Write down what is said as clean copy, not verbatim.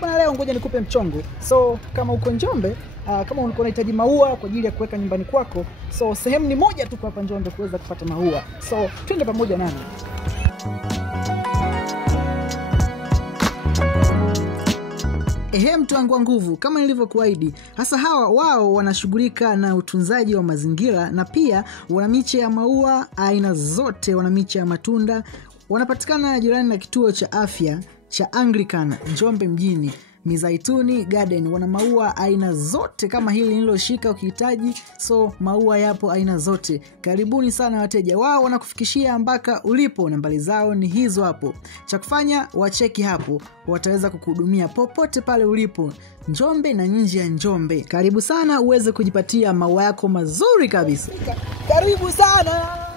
Bwana, leo ngoja nikupe mchongo. So kama uko Njombe, kama unahitaji maua kwa ajili ya kuweka nyumbani kwako, so sehemu ni moja tu hapa Njombe kuweza kupata maua. So twende pamoja nami. Mtu wangu wa nguvu, kama nilivyokuahidi, hasa wao wanashughulika na utunzaji wa mazingira na pia wana miche ya maua aina zote, wana miche ya matunda. Wanapatikana jirani na kituo cha afya cha Anglican Njombe mjini, Mizaituni Garden. Wana maua aina zote kama hili niloshika ukihitaji. So maua yapo aina zote. Karibuni sana wateja. Wao wanakufikishia mpaka ulipo. Nambari zao ni hizo hapo. Cha kufanya wacheki hapo, wataweza kukuhudumia popote pale ulipo, Njombe na nje ya Njombe. Karibu sana uweze kujipatia maua yako mazuri kabisa. Karibu sana.